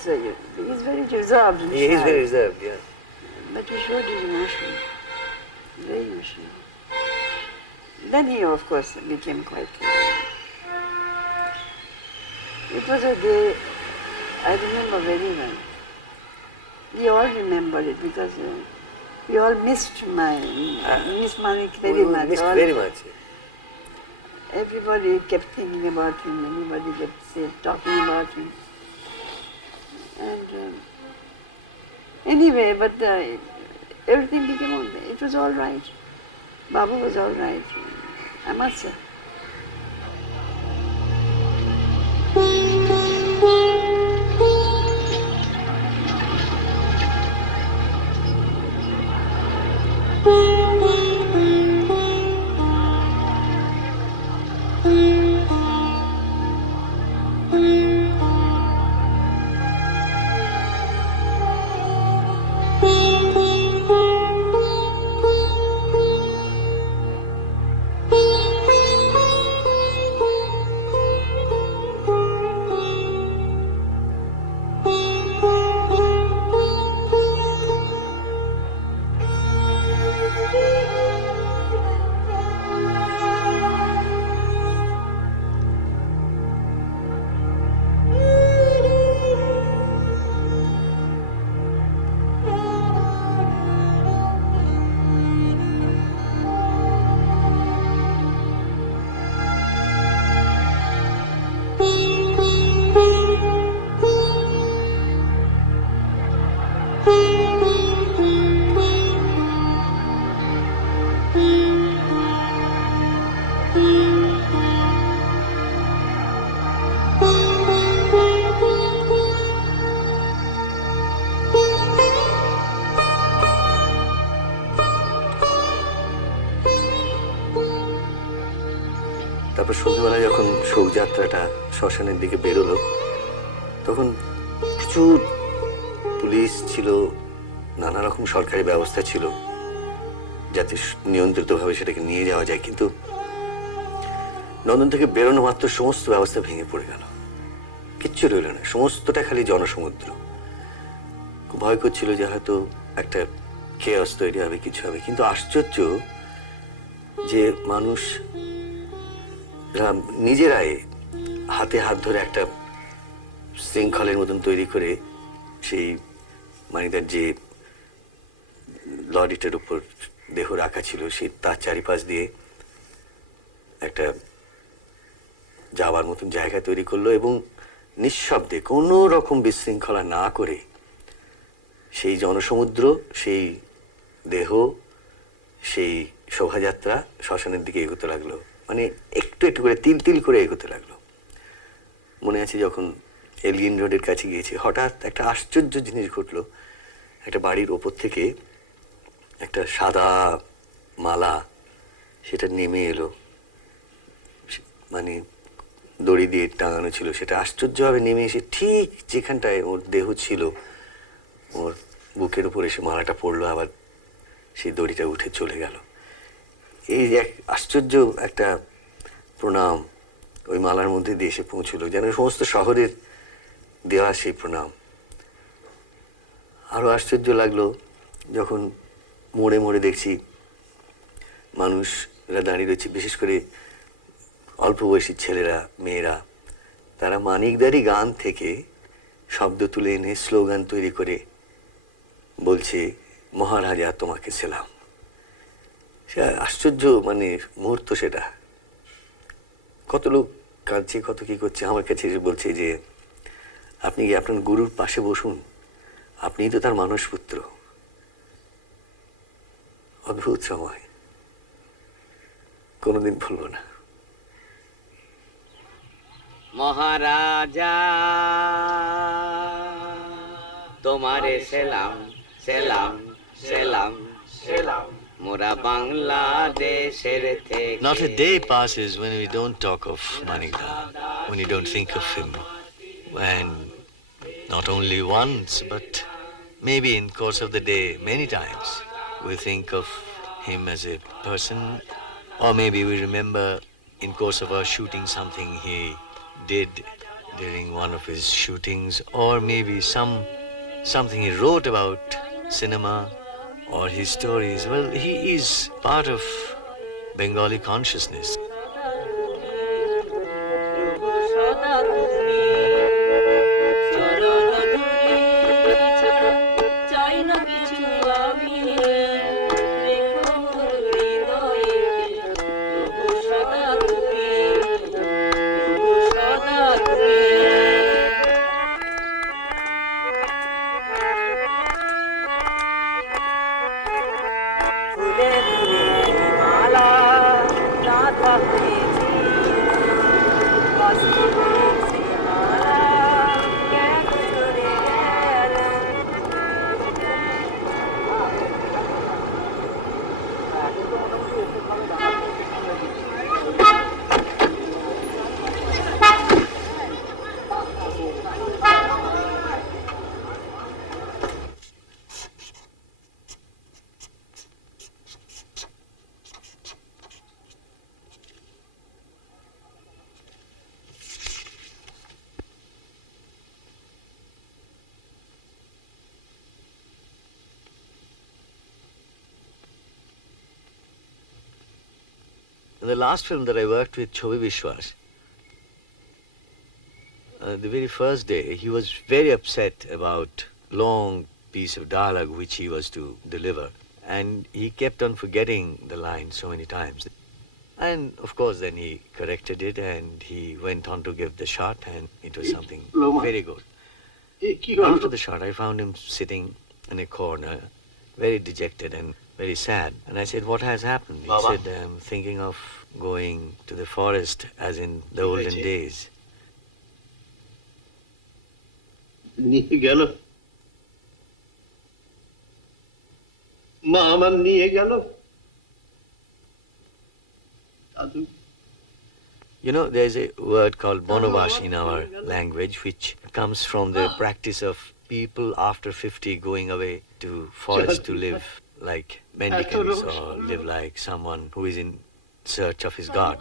He's very reserved. He is very reserved, yeah. But he showed his emotion. Very emotional. Then he, of course, became quite. It was a day I remember very well. We all remember it because we all missed Manik very much. Missed all very much. Everybody kept thinking about him. Everybody kept talking about him. And anyway, but everything became. It was all right. Babu was all right. I must say. সন্ধ্যেবেলা যখন শোকযাত্রাটা শ্মশানের দিকে বেরোলো তখন প্রচুর police ছিল, নানা রকম সরকারি ব্যবস্থা ছিল যাতে নিয়ন্ত্রিতভাবে সেটাকে নিয়ে যাওয়া যায়, কিন্তু লন্ডন থেকে বেরোনো মাত্র সমস্ত ব্যবস্থা ভেঙে পড়ে গেল, কিচ্ছু রইল না, সমস্তটা খালি জনসমুদ্র। খুব ভয় করছিল যে হয়তো একটা কেয়াস তৈরি হবে, কিছু হবে, কিন্তু আশ্চর্য যে মানুষ নিজেরাই হাতে হাত ধরে একটা শৃঙ্খলের মতন তৈরি করে সেই মানিদার যে লরিটার উপর দেহ রাখা ছিল সে তার চারিপাশ দিয়ে একটা যাওয়ার মতন জায়গা তৈরি করলো এবং নিঃশব্দে কোনো রকম বিশৃঙ্খলা না করে সেই জনসমুদ্র, সেই দেহ, সেই শোভাযাত্রা শ্মশানের দিকে এগোতে লাগলো, মানে একটু একটু করে তিল তিল করে এগোতে লাগলো। মনে আছে যখন এলিয়েন রোডের কাছে গিয়েছি হঠাৎ একটা আশ্চর্য জিনিস ঘটলো, একটা বাড়ির ওপর থেকে একটা সাদা মালা সেটা নেমে এলো, মানে দড়ি দিয়ে টাঙানো ছিল, সেটা আশ্চর্যভাবে নেমে এসে ঠিক যেখানটায় ওর দেহ ছিল ওর বুকের উপর এসে মালাটা পড়লো, আবার সেই দড়িটা উঠে চলে গেল। এই এক আশ্চর্য একটা প্রণাম ওই মালার মধ্যে দিয়ে এসে পৌঁছলো, যেন সমস্ত শহরের দেওয়া সেই প্রণাম। আরো আশ্চর্য লাগলো যখন মোড়ে মোড়ে দেখছি মানুষরা দাঁড়িয়ে রয়েছে, বিশেষ করে অল্প বয়সী ছেলেরা, মেয়েরা, তারা মানিকদারি গান থেকে শব্দ তুলে এনে স্লোগান তৈরি করে বলছে মহারাজা তোমাকে সেলাম। সে আশ্চর্য মানে মুহূর্ত সেটা। কত লোক কাঁদছে, কত কি করছে, আমার কাছে এসে বলছে যে আপনি কি আপনার গুরুর পাশে বসুন, আপনিই তো তার মানসপুত্র। অদ্ভুত সময়, কোনোদিন ভুলবো না। মহারাজা তোমারে সেলাম সেলাম সেলাম সেলাম মোরা বাংলাদেশের থেকে। Not a day passes when we don't talk of Manikda, when we don't think of him. And not only once, but maybe in course of the day, many times, we think of him as a person, or maybe we remember in course of our shooting something he did during one of his shootings, or maybe something he wrote about cinema or his stories. Well, he is part of Bengali consciousness. In the last film that I worked with Chobi Vishwas, the very first day, he was very upset about long piece of dialogue which he was to deliver. And he kept on forgetting the line so many times. And of course then he corrected it and he went on to give the shot and it was something very good. After the shot, I found him sitting in a corner, very dejected and very sad. And I said, what has happened? He said, I'm thinking of going to the forest as in the olden days. নিয়ে গেল মা, আমার নিয়ে গেল দাদু, You know, there's a word called bonobash in our language, which comes from the practice of people after 50 going away to forest to live like mendicants or live like someone who is in search of his God.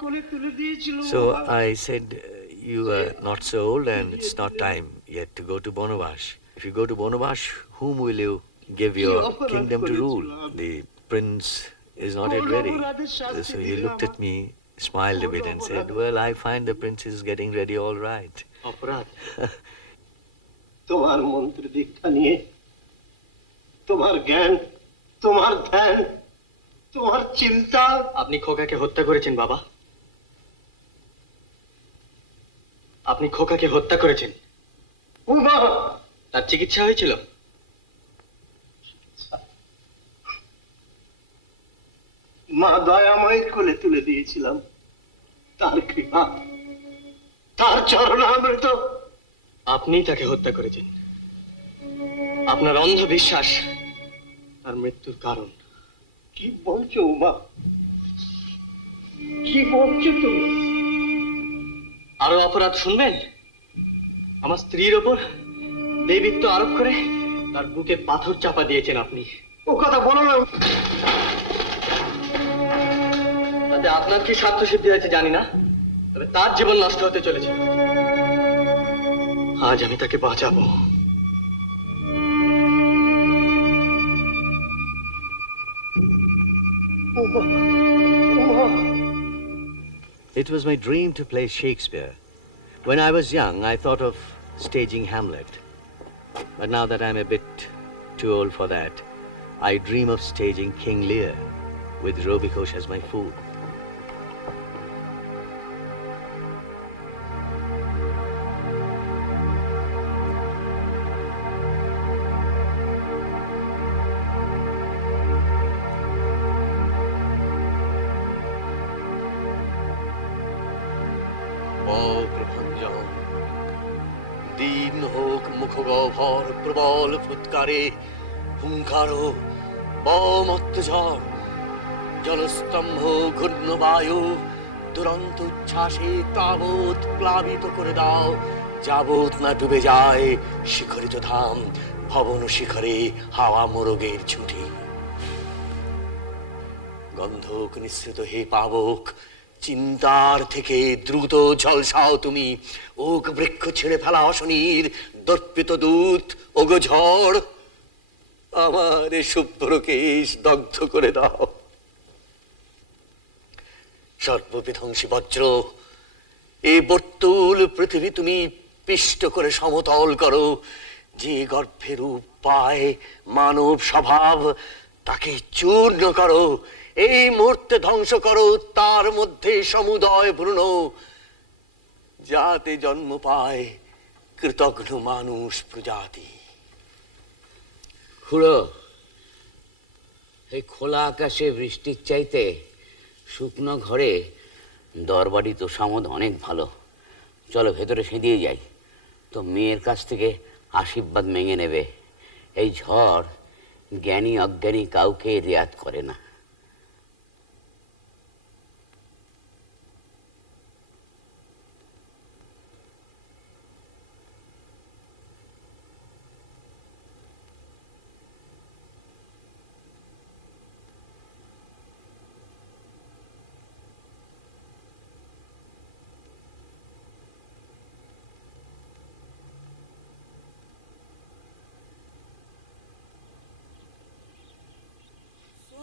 So I said, you are not so old and it's not time yet to go to bonobash. If you go to bonobash, whom will you give your kingdom to rule? The prince is not yet ready. So he looked at me, smiled a bit and said, well, I find the prince is getting ready all right. তোমার মন্ত্র দীক্ষা নিয়ে তোমার জ্ঞান তোমার ধ্যান তোমার চিন্তা আপনি খোকাকে হত্যা করেছেন বাবা আপনি খোকাকে হত্যা করেছেন উমা তার চিকিৎসা হয়েছিল মা দয়াময়ের কোলে তুলে দিয়েছিলাম তার কৃপা তার চরণামৃত আপনিই তাকে হত্যা করেছেন আপনার অন্ধ বিশ্বাস তার মৃত্যুর কারণ কি বলছো উমা কি বলছো তুমি আরো অপরাধ শুনবেন আমার স্ত্রীর ওপর দেবীত্ব আরোপ করে তার বুকে পাথর চাপা দিয়েছেন আপনি ও কথা বলো না তাতে আপনার কি স্বার্থ সিদ্ধি হয়েছে জানি না তবে তার জীবন নষ্ট হতে চলেছে আজ আমি তাকে বাঁচাবো It was my dream to play Shakespeare. When I was young, I thought of staging Hamlet. But now that I'm a bit too old for that, I dream of staging King Lear with Robicosh as my fool. দিন হোক মুখগহ্বর প্রবল ফুৎকারে হুঙ্কারো বমত্তঝড় জলস্তম্ভ ঘূর্ণ বায়ু দুরন্ত উচ্ছ্বাসে তাবৎ প্লাবিত করে দাও যাবৎ না ডুবে যায় শিখরিত ধাম ভবন শিখরে হাওয়া মোরগের ছুটি গন্ধক নিঃসৃত হে পাবক চিন্তার থেকে দ্রুত ঝলসাও তুমি ওক বৃক্ষ ছেড়ে ফেলা অশনির দর্পিত দূত ওগো ঝড় আমার শুভ্র কেশ দগ্ধ করে দাও সর্ববিধ্বংসী বজ্র এই বর্তুল পৃথিবী তুমি পিষ্ট করে সমতল করো যে গর্ভে রূপ পায় মানব স্বভাব তাকে চূর্ণ করো এই মুহূর্তে ধ্বংস করো তার মধ্যে সমুদয় ভ্রূণ যাতে জন্ম পায় কৃতঘ্ন মানুষ প্রজাতি খুড়ো এই খোলা আকাশে বৃষ্টির চাইতে শুকনো ঘরে দরবারি তো সামদ অনেক ভালো চলো ভেতরে সেদিয়ে যাই তো মেয়ের কাছ থেকে আশীর্বাদ মেঙে নেবে এই ঝড় জ্ঞানী অজ্ঞানী কাউকে রিয়াত করে না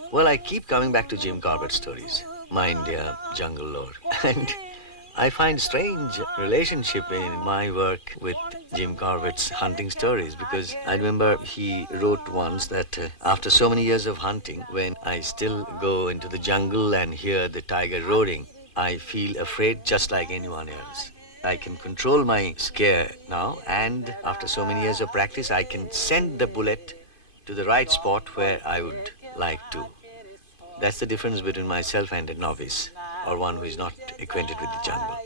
Well, I keep coming back to Jim Corbett stories, My India, Jungle Lord, and I find strange relationship in my work with Jim Corbett's hunting stories because I remember he wrote once that after so many years of hunting, when I still go into the jungle and hear the tiger roaring, I feel afraid just like anyone else. I can control my scare now, and after so many years of practice, I can send the bullet to the right spot where I would like to. That's the difference between myself and a novice or one who is not acquainted with the jungle.